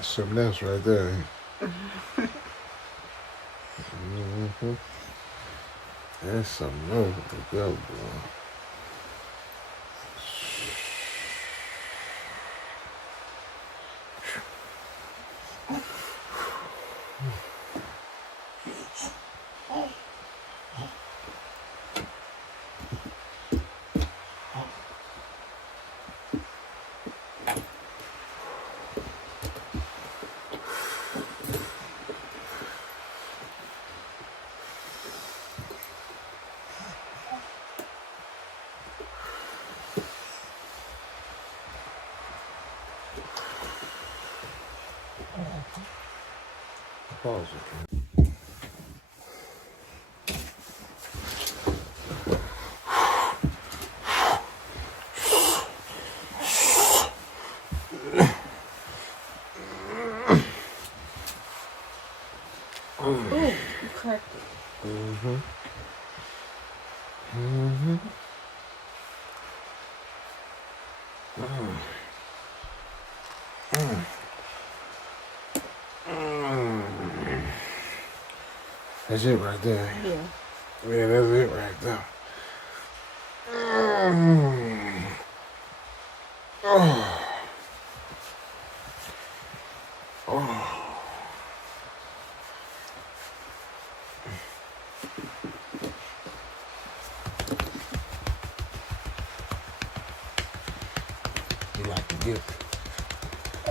That's something else right there. Mm-hmm. That's something else right there, boy. Pause it. Ooh, you cracked it. Mm-hmm. Mm-hmm. That's it right there. Yeah. Yeah, that's it right there. Oh. Oh. You like the gift?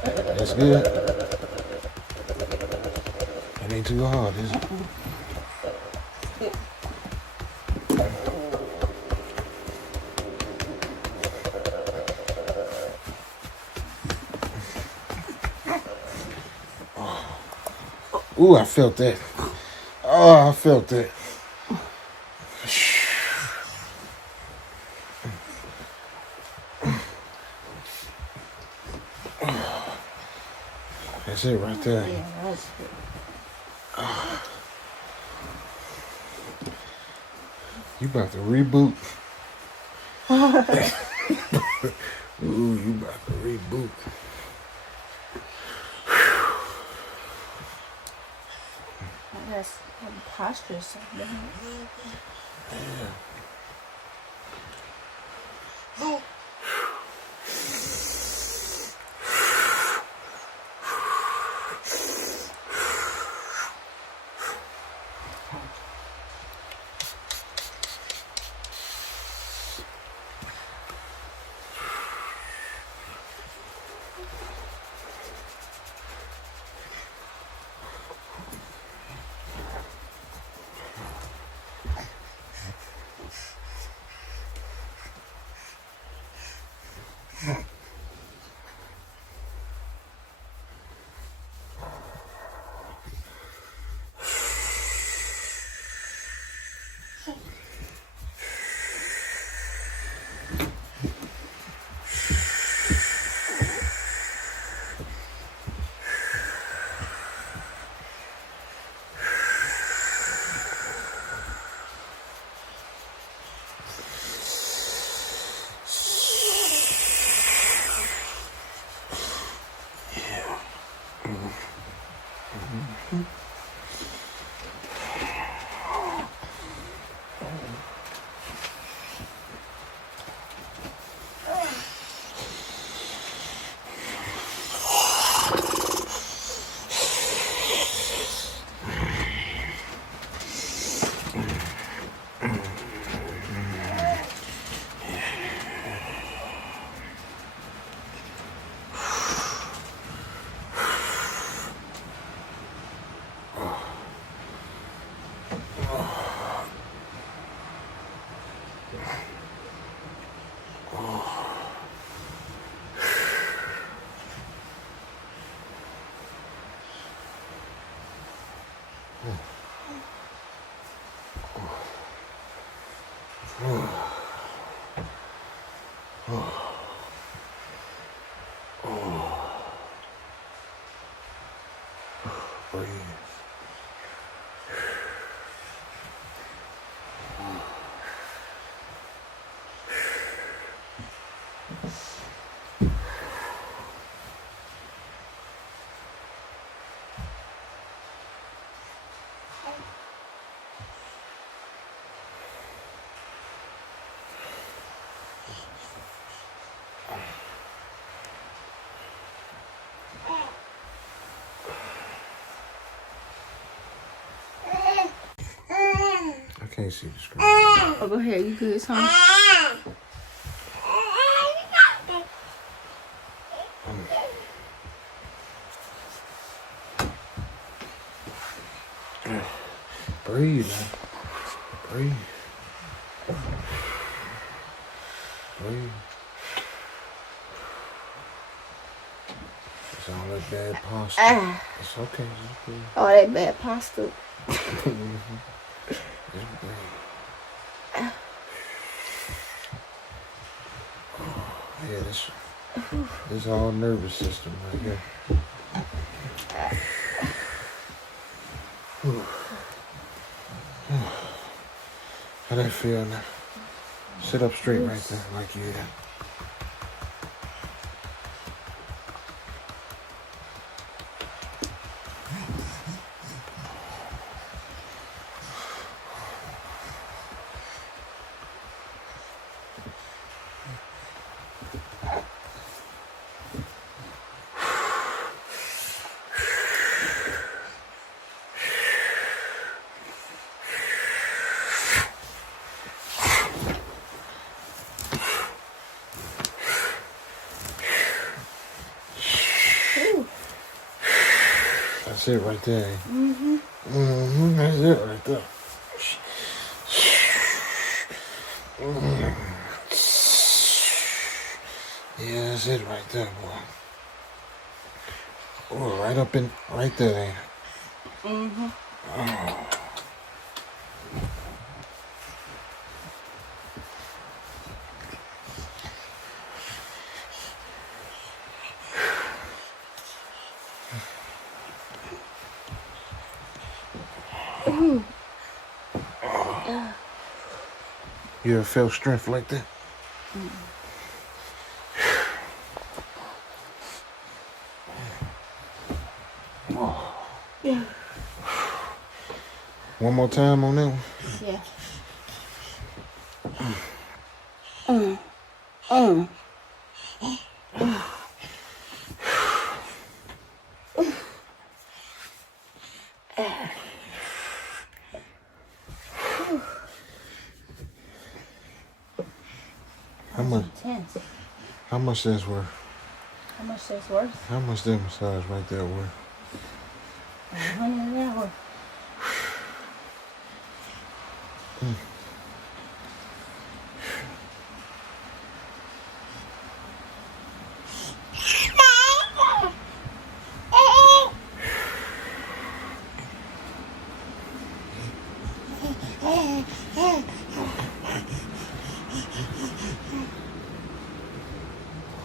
That's good. It ain't too hard, is it? Ooh, I felt that. Oh, I felt that. That's it right there. Yeah, that's good. You about to reboot. Ooh, you about to reboot. That's posture or something. Yeah. Breathe. I can't see the screen. Oh, go ahead. You good, son? Breathe, man. Breathe. Breathe. It's all that bad pasta. It's okay. Just breathe. Oh, that bad pasta. Just breathe. Yeah, this all nervous system right here. How that feel now? Sit up straight right there, like you had. it right there. Mm-hmm. Mm-hmm. That's it right there. Yeah, that's it right there, boy. Oh, right up in, right there. Mm-hmm. Oh. You ever felt strength like that? Yeah. One more time on that one. Yeah. Mm. How much? Intense. How much that's worth? How much that's worth? How much that massage right there worth? $100 an hour.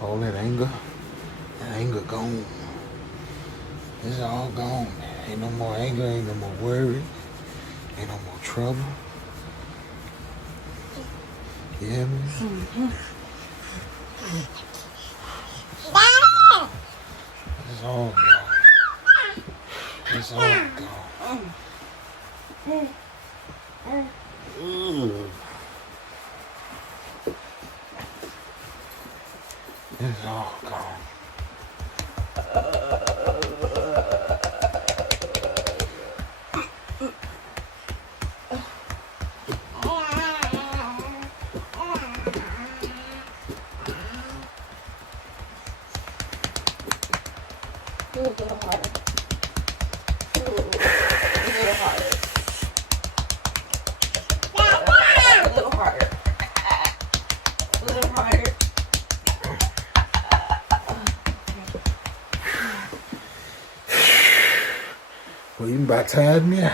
All that anger gone. It's all gone. Ain't no more anger, ain't no more worry, ain't no more trouble. You hear me? Mm-hmm. It's all gone. It's all gone. Ugh. It's all gone. A little harder. A little harder. A little harder. A little harder. Well, you about tired me out.